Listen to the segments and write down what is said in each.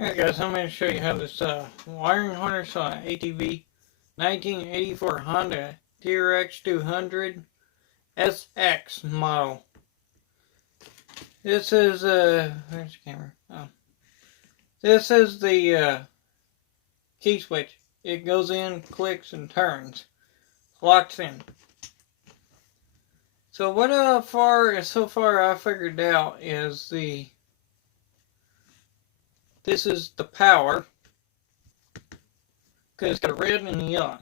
Hey guys, I'm going to show you how this wiring harness on an ATV 1984 Honda TRX 200 SX model. This is where's the camera? Oh. This is the key switch. It goes in, clicks, and turns. Locks in. So what so far I figured out is this is the power, because it's got a red and a yellow.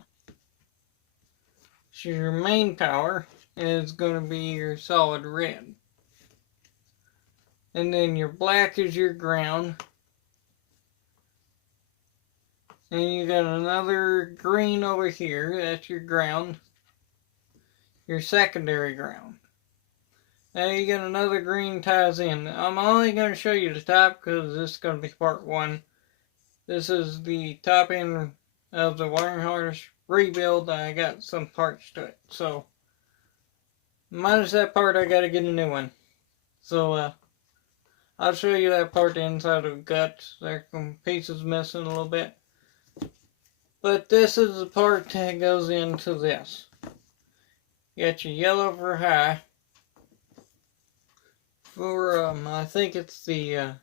So your main power is going to be your solid red. And then your black is your ground. And you got another green over here, that's your ground. Your secondary ground. Now you got another green ties in. I'm only going to show you the top because this is going to be part one. This is the top end of the wiring harness rebuild. I got some parts to it. So, minus that part, I got to get a new one. So, I'll show you that part inside of the guts. There's some pieces missing a little bit. But this is the part that goes into this. You got your yellow for high. For, I think it's the,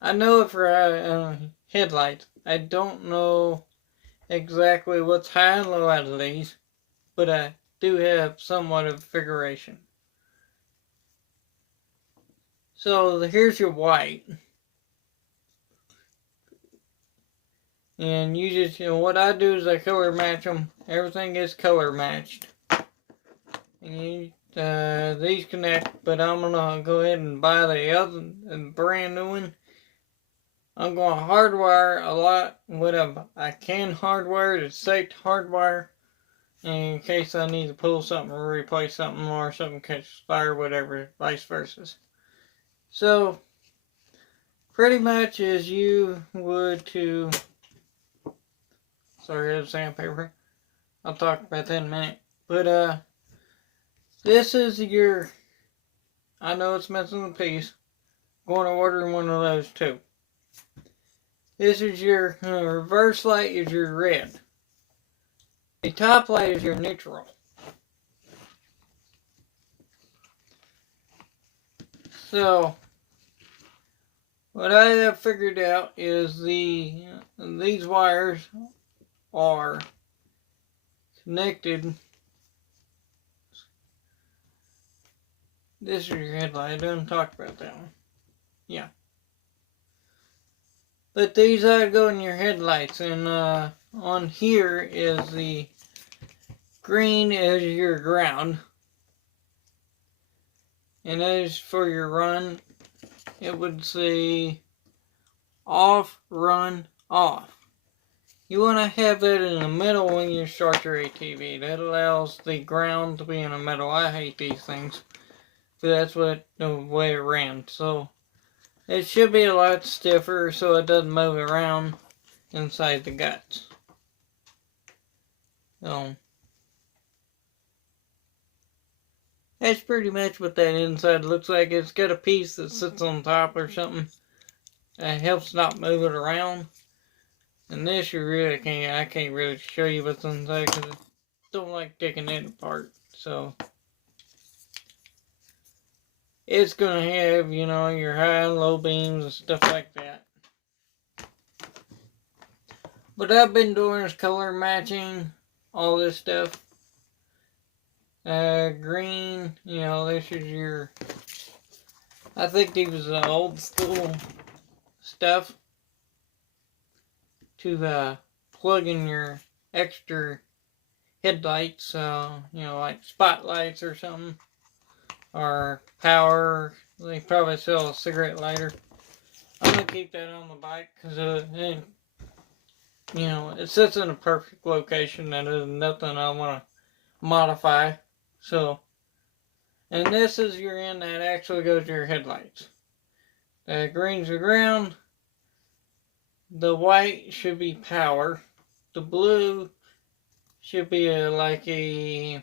I know it for headlights. I don't know exactly what's high and low out of these. But I do have somewhat of figuration. So here's your white. And you just, what I do is I color match them. Everything is color matched. And these connect, but I'm gonna go ahead and buy the brand new one. I'm gonna hardwire a lot. Whatever I can hardwire, it's safe to hardwire. In case I need to pull something or replace something or something catches fire, whatever, vice versa. So, pretty much as you would to, sorry, I have sandpaper. I'll talk about that in a minute. But, this is your, I know it's missing a piece. Going to order one of those too. This is your reverse light is your red. The top light is your neutral. So, what I have figured out is these wires are connected. This is your headlight. I didn't talk about that one. Yeah. But these go in your headlights, and on here is the green is your ground. And as for your run, it would say off, run, off. You want to have that in the middle when you start your ATV. That allows the ground to be in the middle. I hate these things. But that's the way it ran. So it should be a lot stiffer so it doesn't move around inside the guts. So that's pretty much what that inside looks like. It's got a piece that sits on top or something that helps not move it around. And this you really can't, I can't really show you what's inside because I don't like taking it apart. So it's going to have, your high and low beams and stuff like that. What I've been doing is color matching all this stuff. Green, this is your, I think these was the old school stuff to plug in your extra headlights, like spotlights or something. Or power. They probably sell a cigarette lighter. I'm going to keep that on the bike because it sits in a perfect location and there's nothing I want to modify. So, and this is your end that actually goes to your headlights. The green's the ground. The white should be power. The blue should be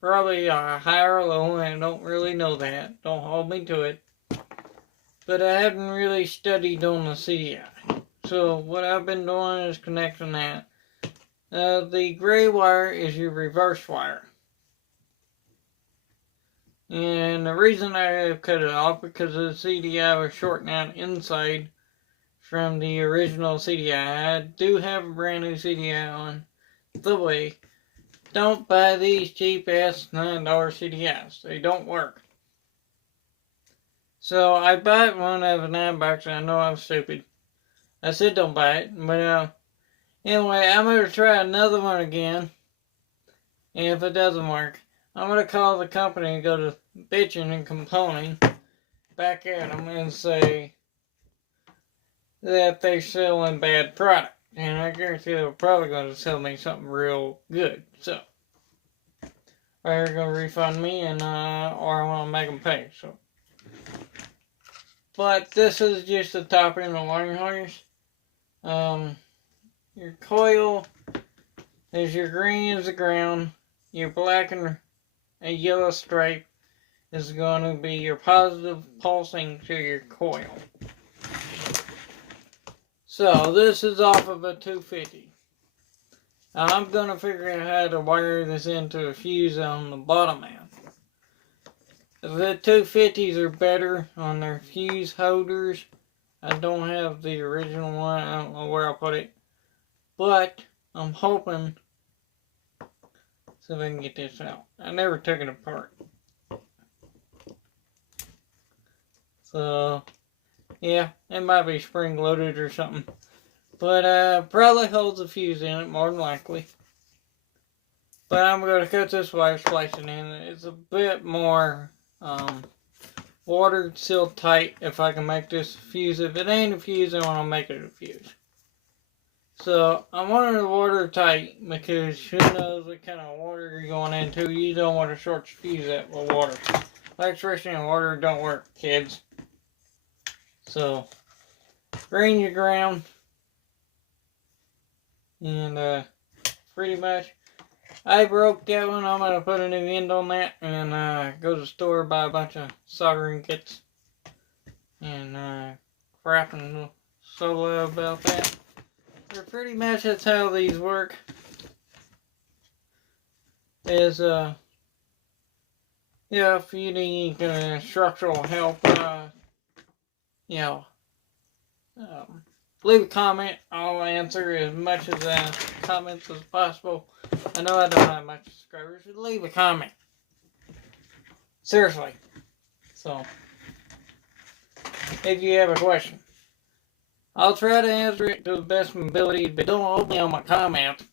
probably a high or low. I don't really know that. Don't hold me to it. but I haven't really studied on the CDI. So what I've been doing is connecting that. The gray wire is your reverse wire. And the reason I cut it off because the CDI was shorting out inside from the original CDI. I do have a brand new CDI on the way. Don't buy these cheap ass $9 CDIs. They don't work. So I bought one out of a $9. I know I'm stupid. I said don't buy it. But anyway, I'm going to try another one again. And if it doesn't work, I'm going to call the company and go to bitching and complaining back at them and say that they're selling bad product. And I guarantee they're probably going to sell me something real good. So, they're going to refund me and or I want to make them pay. So, but this is just the top end of the wiring harness. Your coil is your green is the ground. Your black and a yellow stripe is going to be your positive pulsing to your coil. So this is off of a 250. Now I'm going to figure out how to wire this into a fuse on the bottom end. The 250s are better on their fuse holders. I don't have the original one. I don't know where I'll put it. But I'm hoping, see if I can get this out. I never took it apart. So, yeah, it might be spring loaded or something. But probably holds a fuse in it, more than likely. But I'm going to cut this wire, splice it in. It's a bit more water sealed tight if I can make this fuse. If it ain't a fuse, I want to make it a fuse. So I wanted the water tight because who knows what kind of water you're going into. You don't want to short your fuse up with water. Electricity and water don't work, kids. So green your ground. And pretty much I broke that one. I'm going to put a new end on that and go to the store, buy a bunch of soldering kits and crap and solo about that. But pretty much that's how these work. Is yeah, if you need structural help, you know, leave a comment. I'll answer as much of the comments as possible. I know I don't have much subscribers, but leave a comment. Seriously. So, if you have a question, I'll try to answer it to the best of my ability, but don't hold me on my comments.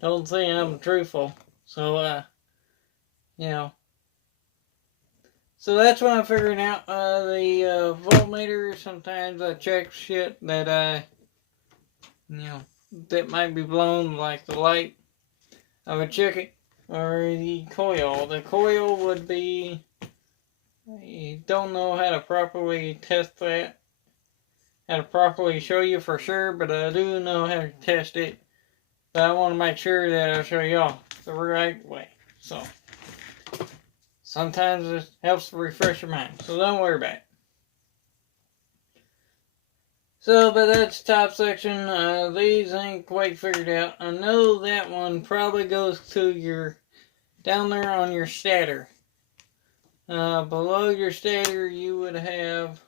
Don't say I'm truthful. So, you know. So that's what I'm figuring out. The voltmeter, sometimes I check shit that that might be blown, like the light. I would check it. Or the coil. The coil would be, I don't know how to properly test that. How to properly show you for sure, but I do know how to test it. But I want to make sure that I show y'all the right way. So, sometimes it helps to refresh your mind. So don't worry about it. So, but that's the top section. These ain't quite figured out. I know that one probably goes to your, down there on your stator. Below your stator you would have,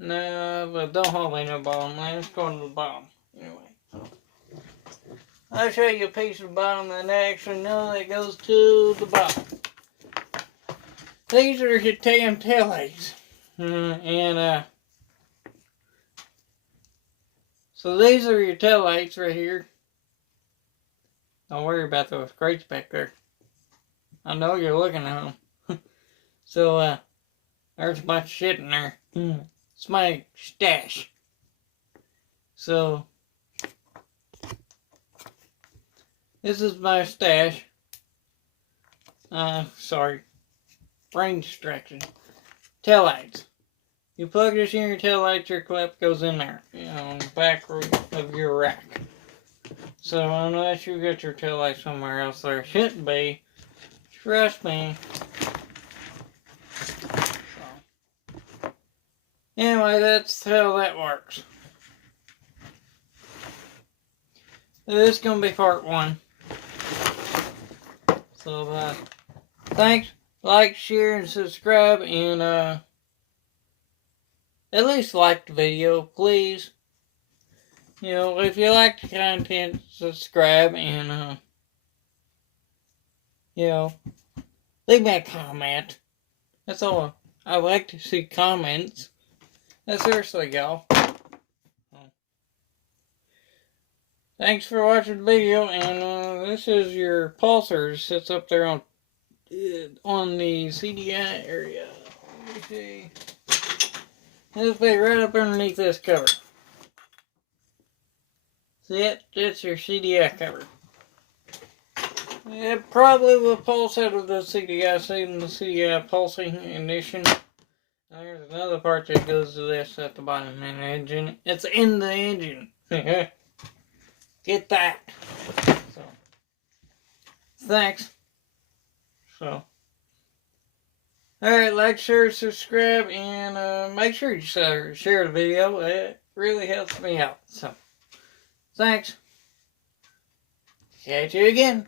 no, but don't hold me no bottom. Let's go to the bottom. Anyway, so I'll show you a piece of the bottom that I actually know that goes to the bottom. These are your damn taillights. So these are your taillights right here. Don't worry about those crates back there. I know you're looking at them. So, there's a bunch of shit in there. It's my stash. So, this is my stash. Sorry. Brain distraction. Taillights. You plug this in your taillight, your clip goes in there. You know, on the back of your rack. So, unless you get your taillight somewhere else, there shouldn't be. Trust me. So, Anyway, that's how that works. This is going to be part 1. So, thanks. Like, share, and subscribe. And, at least like the video, please. You know, if you like the content, subscribe. And, you know, leave me a comment. That's all. I like to see comments. Seriously, y'all. Thanks for watching the video, and this is your pulsar. Sits up there on the CDI area. Let me see. This will be right up underneath this cover. See it? That's your CDI cover. It probably will pulse out of the CDI, saving the CDI pulsing ignition. There's another part that goes to this at the bottom in the engine. It's in the engine. Get that. So, thanks. So, alright, like, share, subscribe, and make sure you share the video. It really helps me out. So, thanks. Catch you again.